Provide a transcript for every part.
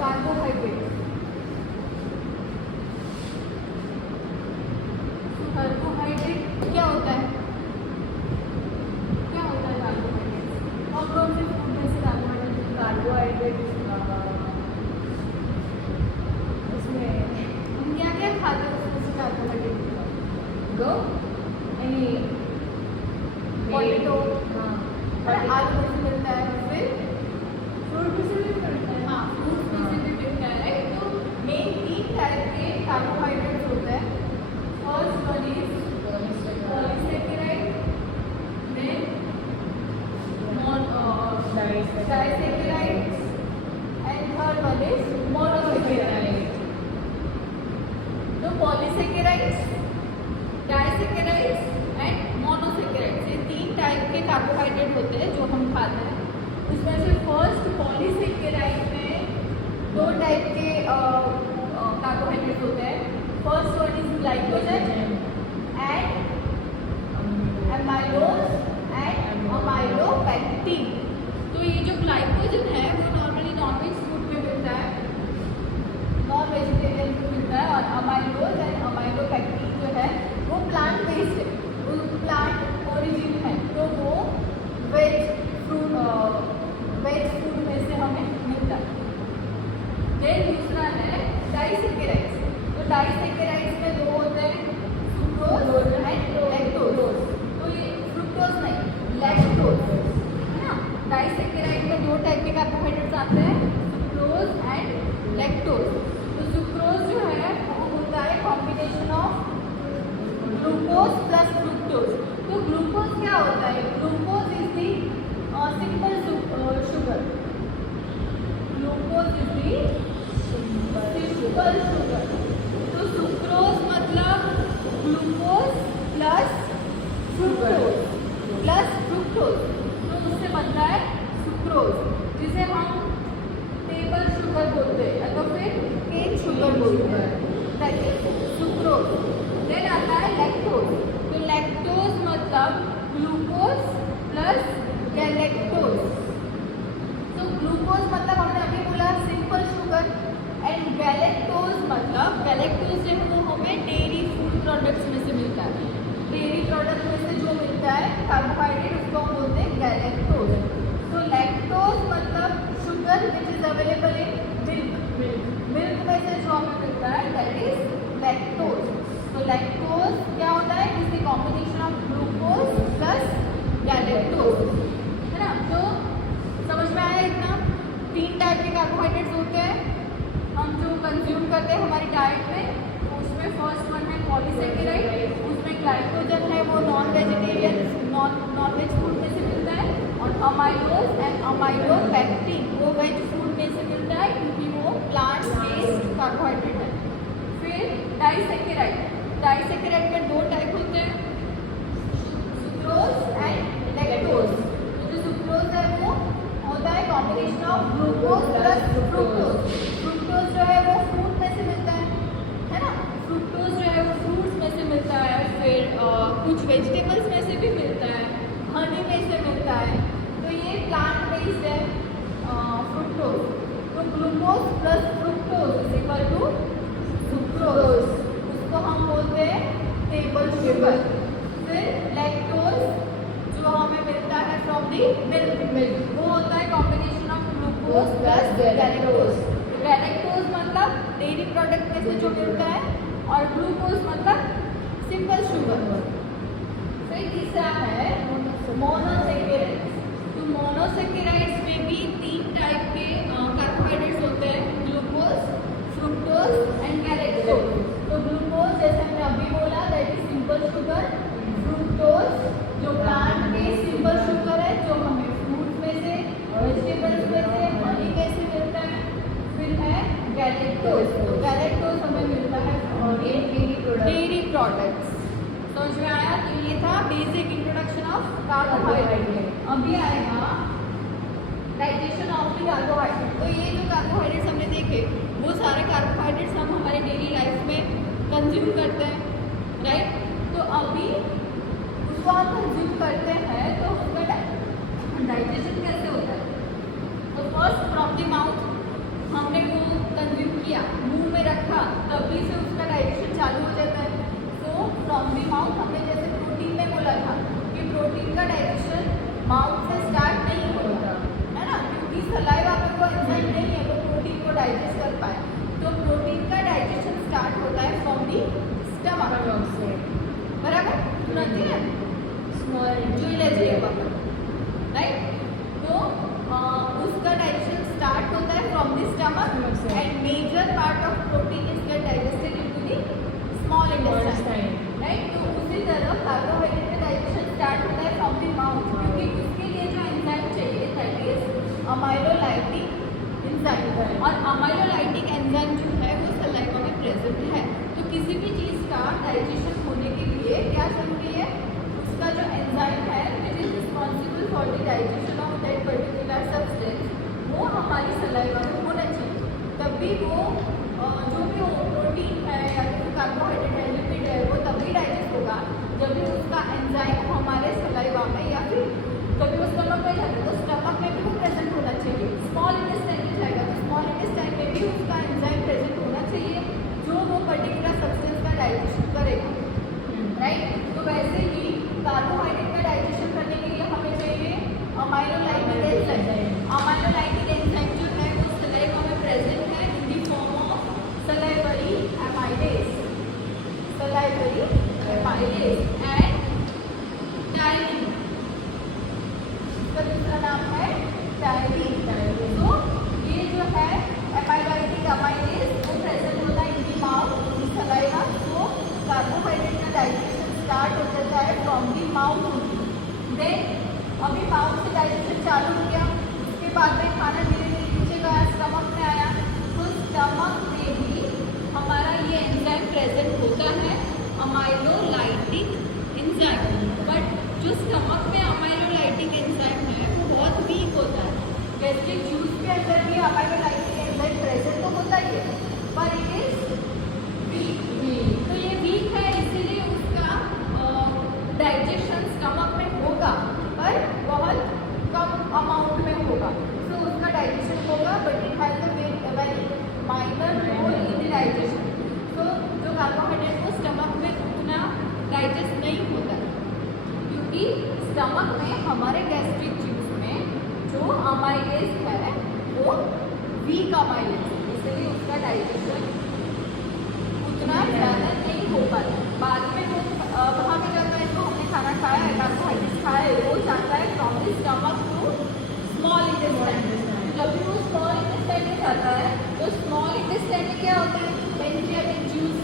Carbohydrate. Carbohydrate क्या होता है? क्या होता है कार्बोहाइड्रेट? और कौन से फूड में से कार्बोहाइड्रेट उसमें हम क्या क्या खाते हैं उसमें से कार्बोहाइड्रेट? गो एनी पोटैटो, हाँ आलू में से मिलता है, फिर फ्रूट में से भी मिलता है। हाँ फ्रूट में से भी मिलता है, राइट। तो मेन 3 टाइप के कार्बोहाइड्रेट्स होते हैं। First one is polysaccharide, then disaccharides and third one is monosaccharide. तो पॉलीसेकेराइड्स, डाइसेकेराइड्स एंड मोनोसेकेराइड्स, ये 3 टाइप के कार्बोहाइड्रेट होते हैं जो हम खाते हैं। उसमें से फर्स्ट पॉलीसेकेराइड में 2 टाइप के कार्बोहाइड्रेट होते हैं। First one is glycogen and amylose and amylopectin. तो ये जो ग्लाइकोजन है वो नॉर्मली नॉनवेज फूड में मिलता है, नॉन वेजिटेरियन में मिलता है। और अमाइलोज एंड अमाइलोपेक्टिन जो है वो प्लांट बेस्ड है, वो प्लांट ओरिजिन है, तो वो वेज फूड में से हमें मिलता है। देन दूसरा है डाइसेकेराइड्स। तो डाइसेकेराइड्स में 2 होते हैं, सुक्रोज एंड लैक्टोज। तो ये फ्रुक्टोज नहीं, लैक्टोज है ना। डाइसेकेराइड में 2 टाइप के कार्बोहाइड्रेट्स आते हैं, सुक्रोज एंड लैक्टोज। तो सुक्रोज जो है वो होता है combination of glucose plus fructose. तो ग्लूकोज क्या होता है? Glucose is the simple sugar. Glucose is the simple sugar. तो सुक्रोज मतलब ग्लूकोज प्लस फ्रुक्टोज, तो उससे बनता है सुक्रोज, जिसे हम टेबल शुगर बोलते हैं या तो फिर केन शुगर बोलते हैं, दैट इज सुक्रोज। देन आता है लैक्टोज। तो लैक्टोज मतलब ग्लूकोज प्लस गैलेक्टोज। तो ग्लूकोज मतलब हमने अभी बोला सिंपल शुगर, एंड गैलेक्टोज मतलब गैलेक्टोज जो है वो हमें डेयरी फूड प्रोडक्ट्स में से मिलता है। डेयरी प्रोडक्ट में से जो मिलता है कार्बोहाइड्रेट उसको हम बोलते हैं गैलेक्टोज। तो लैक्टोज मतलब sugar which is available in milk में से जो हमें मिलता है दैट इज लैक्टोज। तो लैक्टोज क्या होता है? Is the combination of glucose plus galactose, है ना। तो समझ में आया इतना? 3 टाइप के कार्बोहाइड्रेट्स होते हैं हम जो कंज्यूम करते हैं हमारी डाइट में। उसमें फर्स्ट वन है पॉलीसेकेराइड, उसमें ग्लाइकोजन है वो नॉन वेज फूड में से मिलता है। और अमाइलोज एंड अमाइलोपेक्टिन वो वेज फूड में से मिलता है क्योंकि वो प्लांट बेस्ड कार्बोहाइड्रेट है। फिर डाइसेकेराइड में 2 टाइप होते हैं, सुक्रोज एंड लैक्टोज। तो जो सुक्रोज है वो होता है combination of glucose plus fructose. Fructose जो है वो फ्रूट में से मिलता है ना। फ्रुक्टोज जो है वो फ्रूट्स में से मिलता है, फिर कुछ वेजिटेबल्स में से भी मिलता है, हनी में से मिलता है। तो ये प्लांट बेस्ड है फ्रुक्टोज। तो glucose plus fructose is equal to sucrose, उसको हम बोलते हैं टेबल शुगर। फिर लैक्टोज जो हमें मिलता है फ्रॉम दी मिल्क, वो होता है combination of glucose plus galactose. Galactose मतलब डेयरी प्रोडक्ट में से जो मिलता है, और ग्लूकोज मतलब सिंपल शुगर। फिर तीसरा है मोनोसेकेराइड्स। तो मोनोसेकेराइड्स में भी 3 टाइप के कार्बोहाइड्रेट्स होते हैं, ग्लूकोज, फ्रुक्टोज एंड गैलेक्टोज। तो ग्लूकोज जैसे हमने अभी बोला that is simple sugar, fructose जो प्लांट बेस्ड सिंपल शुगर है जो हमें फ्रूट में से, वेजिटेबल्स में से, हनी में से मिलता है। फिर है गैलेक्टोज। तो गैलेक्टोज हमें मिलता है डेयरी प्रोडक्ट्स। समझ में आया? तो ये था बेसिक इंट्रोडक्शन ऑफ कार्बोहाइड्रेट। अभी आएगा डाइजेशन ऑफ द कार्बोहाइड्रेट। तो ये जो कार्बोहाइड्रेट्स हमने देखे वो सारे कार्बोहाइड्रेट्स हम हमारे डेली लाइफ में कंज्यूम करते हैं, राइट। तो अभी उसको हम कंज्यूम करते हैं तो उसका डाइजेशन कैसे होता है? तो फर्स्ट फ्रॉम द माउथ हमने वो डाइजेस्ट कर पाए। तो प्रोटीन का डाइजेशन स्टार्ट होता है फ्रॉम दी स्टमक, बराबर નથી ને Small જોઈ લેજે એક વખત, राइट। तो उसका डाइजेशन स्टार्ट होता है from the stomach and major part of protein is get digested into the small intestine, right. तो उसी तरह कार्बोहाइड्रेट का डाइजेशन स्टार्ट होता है फ्रॉम द माउथ, क्योंकि उसके लिए जो एंजाइम चाहिए दैट इज अमाइलोलाइटिक एंजाइम, और अमाइलोलाइटिक एंजाइम जो है वो सलाइवा में प्रेजेंट है। तो किसी भी चीज़ का डाइजेशन होने के लिए क्या जरूरी है, उसका जो एंजाइम है which is responsible for the digestion of that particular substance वो हमारी सलाइवा में होना चाहिए। तभी वो जो भी वो प्रोटीन है या फिर कार्बोहाइड्रेट है, लिपिड है, वो तभी डाइजेस्ट होगा जब भी उसका एंजाइम हमारे सलाइवा में या फिर कभी वो स्टमक में जाता है तो स्टमक में भी वो प्रेजेंट होना चाहिए। स्मॉल इंटेस्टाइन में जाएगा तो स्मॉल इंटेस्टाइन में भी उसका एंजाइम प्रेजेंट होना चाहिए जो वो पर्टिकुलर सब्सटेंस का डाइजेशन करेगा, राइट। तो वैसे ही कार्बोहाइड्रेट का डाइजेशन करने के लिए हमें चाहिए अमाइलोलाइटिक एंजाइम। अमाइलोलाइटिक एंजाइम जो है वो सलाइवा में प्रेजेंट है in the form of salivary amylase, salivary amylase and ptyalin. इसका दूसरा नाम है टाइलिन। तो ये जो है एमाइलोलाइटिक एमाइलेज वो प्रेजेंट होता है in the mouth, in saliva. तो कार्बोहाइड्रेट का डाइजेशन स्टार्ट हो जाता है फ्रॉम दी माउथ। देन अभी माउथ से डाइजेशन चालू हो गया, उसके बाद में खाना धीरे धीरे नीचे गया, स्टमक में आया। तो स्टमक में भी हमारा ये एंजाइम प्रेजेंट होता है अमाइलोलाइटिक एंजाइम, बट जो स्टमक में अमाइलोलाइटिक एंजाइम है वो बहुत वीक होता है। गैस्ट्रिक जूस के अंदर भी अमाइलोलाइटिक एंजाइम प्रेजेंट तो होता ही है पर इट इज वीक। तो ये वीक है इसीलिए उसका डाइजेशन स्टमक में होगा पर बहुत कम अमाउंट में होगा। तो उसका डाइजेशन होगा but it has a very minor role in the digestion. तो जो कार्बोहाइड्रेट को स्टमक में उतना डाइजेस्ट नहीं होता क्योंकि स्टमक में हमारे गैस्ट्रिक जूस में जो अमाइलेज है वो वीक अमाइलेज है, इसलिए उसका डाइजेशन उतना ज़्यादा नहीं हो पाता। बाद में वो कहाँ पे जाता है, तो हमने खाना खाया है, कार्बोहाइड्रेट खाया है, वो जाता है from the stomach to small intestine. जब भी वो स्मॉल इंटेस्टाइन में जाता है तो स्मॉल इंटेस्टाइन में क्या होता है, पैंक्रियाटिक जूस।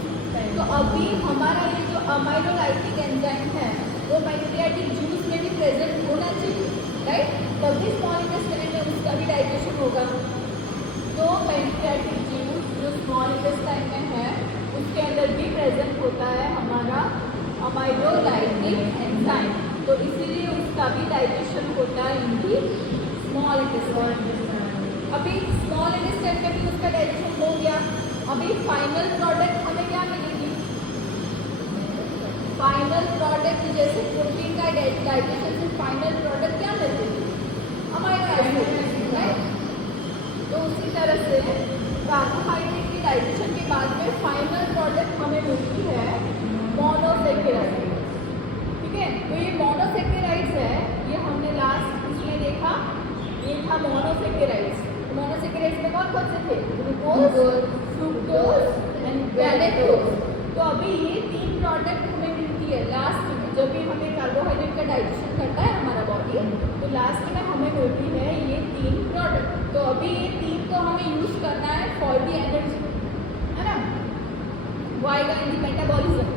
तो अभी हमारा ये जो अमाइलोलाइटिक एंजाइम है वो पैंक्रियाटिक जूस में भी प्रेजेंट होना चाहिए, राइट। तभी स्मॉल इंटेस्टाइन में उसका भी डाइजेशन होगा। तो पैंक्रियाटिक जूस जो स्मॉल इंटेस्टाइन में है उसके अंदर भी प्रेजेंट होता है हमारा अमाइलोलाइटिक एंजाइम। तो इसीलिए उसका भी डाइजेशन होता है इनकी स्मॉल इंटेस्टाइन। अभी स्मॉल इंटेस्टाइन में भी उसका डाइजेशन हो गया। अभी फाइनल प्रोडक्ट हमें क्या मिलेगी, फाइनल प्रोडक्ट जैसे प्रोटीन का डाइजेशन से फाइनल प्रोडक्ट क्या मिलते हैं, अमाइनो एसिड, राइट। तो उसी तरह से कार्बोहाइड्रेट की डाइजेशन के बाद में फाइनल प्रोडक्ट हमें मिलती है मोनोसेकेराइड, ठीक है। तो ये मोनोसेकेराइड्स है, ये हमने लास्ट इसमें देखा, ये था मोनोसेकेराइड्स। मोनोसेकेराइड्स में कौन कौन से थे, ग्लूकोज, फ्रुक्टोज एंड गैलेक्टोज। तो अभी ये तीन प्रोडक्ट हमें मिलती है लास्ट में, जब भी हमें कार्बोहाइड्रेट का डाइजेशन करता है हमारा बॉडी, तो लास्ट में हमें मिलती है ये तीन प्रोडक्ट। तो अभी ये तीन को हमें यूज करना है फॉर दी एनर्जी, है ना, वाइल इन दी मेटाबॉलिज्म।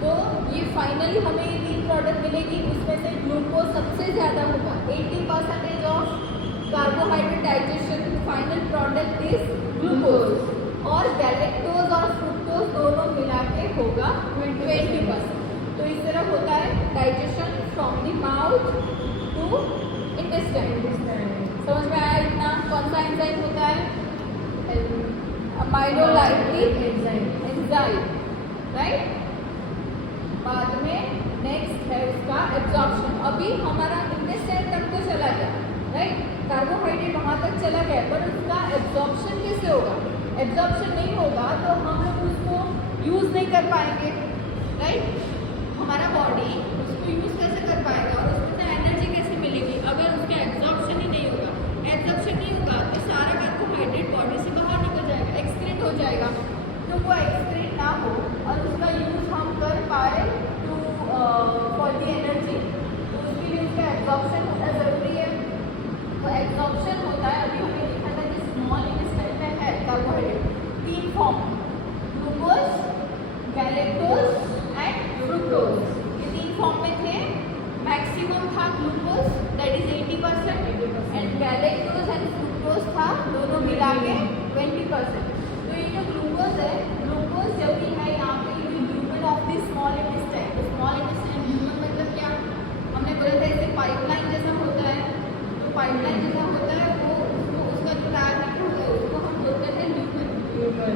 तो ये फाइनली हमें ये तीन प्रोडक्ट मिलेगी, उसमें से ग्लूकोज सबसे ज़्यादा होगा, 80% of carbohydrate digestion final product is glucose, और गैलेक्टोज और फ्रुक्टोज दोनों मिला के होगा 20%। तो इस तरह होता है digestion from the mouth to intestine. समझ में आया इतना, कौन सा एंजाइम होता है, अमाइलोलाइटिक एंजाइम, राइट। बाद में नेक्स्ट है उसका एब्जॉर्प्शन। अभी हमारा इंटेस्टाइन तक तो चला गया, राइट, कार्बोहाइड्रेट वहाँ तक चला गया, पर उसका एब्जॉर्प्शन कैसे होगा, एब्जॉर्प्शन नहीं होगा तो हम लोग उसको यूज़ नहीं कर पाएंगे, राइट। हमारा बॉडी उसको यूज़ कैसे कर पाएगा और उसमें एनर्जी कैसे मिलेगी अगर उसका एब्जॉर्प्शन ही नहीं होगा। एब्जॉर्प्शन नहीं होगा तो सारा कार्बोहाइड्रेट बॉडी से बाहर निकल एब्जॉर्प्शन होता है, अभी हमें देखा था कि स्मॉल इंटेस्टाइन में है carbohydrate 3 form, glucose, galactose and fructose. ये 3 फॉर्म में थे। मैक्सिमम था glucose that is 80% and galactose and fructose था दोनों मिला के 20%। तो ये जो ग्लूकोज है, ग्लूकोज जब भी है यहाँ पे human of the small intestine, तो स्मॉल इंटेस्टाइन ह्यूमन मतलब क्या, हमने बोला था ऐसे पाइपलाइन जैसा होता है, तो पाइपलाइन जैसा होता है वो उसका जो टायर होता है उसको हम बोलते हैं ल्यूमन।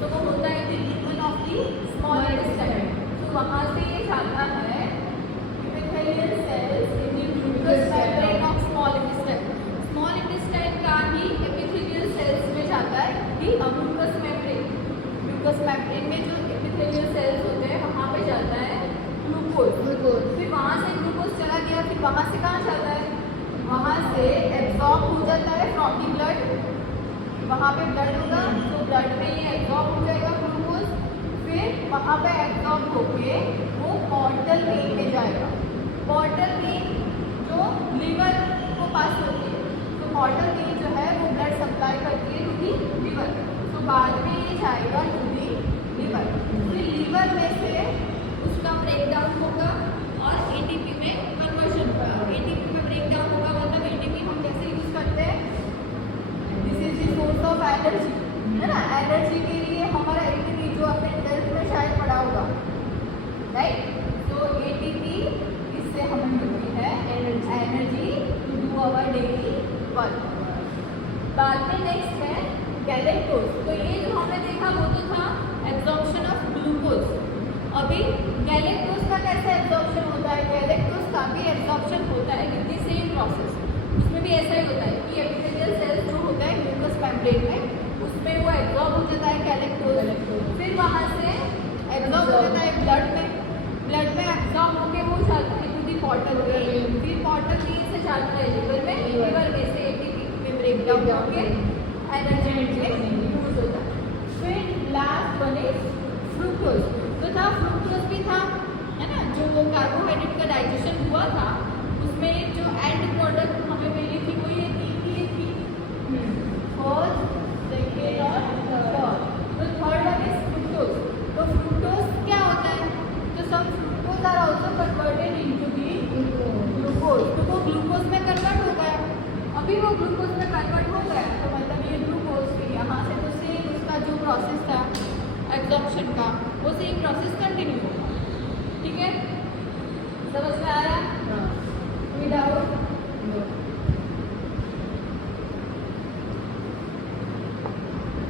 तो वो होता है the lumen of the small intestine. तो वहाँ से ये जाता है epithelial cells in the mucous membrane of small intestine। Small intestine का ही epithelial cells में जाता है the mucous membrane। Mucous membrane में जो epithelial cells होते हैं वहाँ पे जाता है ग्लूकोज। फिर वहाँ से ग्लूकोज चला गया, फिर वहाँ से कहाँ जाता है, वहाँ से एब्जॉर्ब हो जाता है फ्रॉम दी ब्लड। वहाँ पे ब्लड होगा तो ब्लड में ये एब्जॉर्ब हो जाएगा ग्लूकोज, फिर वहाँ पे एब्जॉर्ब होके वो पोर्टल वेन में जाएगा। पोर्टल वेन जो लीवर को पास होती है, तो पोर्टल वेन जो है वो ब्लड सप्लाई करती है टू दी लीवर, तो बाद में ये जाएगा टू दी लीवर। फिर लीवर में से उसका ब्रेकडाउन होगा और एटीपी में कन्वर्जन होगा। एटीपी में ब्रेकडाउन होगा मतलब एटीपी हम कैसे यूज करते हैं, this is the source of energy, है ना। एनर्जी के लिए हमारा एटीपी जो आपने 12th में शायद पढ़ा होगा, राइट। तो एटीपी इससे हमें मिलती है energy to do our daily work. बाद में नेक्स्ट है गैलेक्टोज। तो ये जो हमने देखा वो तो था एब्जॉर्प्शन ऑफ ग्लूकोज। अभी गैलेक्टोज का कैसे एब्जॉर्प्शन होता है, गैलेक्टोज का भी एब्जॉर्प्शन होता है विद द सेम प्रोसेस। उसमें भी ऐसा ही होता है कि एपिथेलियल सेल्स जो होता है म्यूकस मेम्ब्रेन में, उसमें वो एब्जॉर्ब हो जाता है गैलेक्टोज, फिर वहाँ से एब्जॉर्ब हो जाता है ब्लड में, ब्लड में एब्जॉर्ब होके वो जाता है टू दी पोर्टल वेन, फिर पोर्टल वेन से जाता है लीवर में, लीवर में से एटीपी में ब्रेकडाउन होके एनर्जी में यूज होता है। फिर लास्ट वन इज फ्रुक्टोज। तो था फ्रुक्टोज भी था, है ना, जो वो कार्बोहाइड्रेट का डाइजेशन हुआ था उसमें जो एंड प्रोडक्ट हमें मिली थी वो ये थी फर्स्ट, सेकेंड और थर्ड। तो थर्ड वन इज फ्रुक्टोज। तो फ्रुक्टोज क्या होता है, तो सब fructose are also converted into the glucose. तो वो ग्लूकोज में कन्वर्ट हो गया। अभी वो ग्लूकोज में कन्वर्ट हो गया तो मतलब ये ग्लूकोज फिर यहाँ से तो सेम उसका जो प्रोसेस था एब्जॉर्प्शन का वो सेम प्रोसेस कंटिन्यू होगा। ठीक है, समझ में आ रहा है? हाँ। कोई डाउट?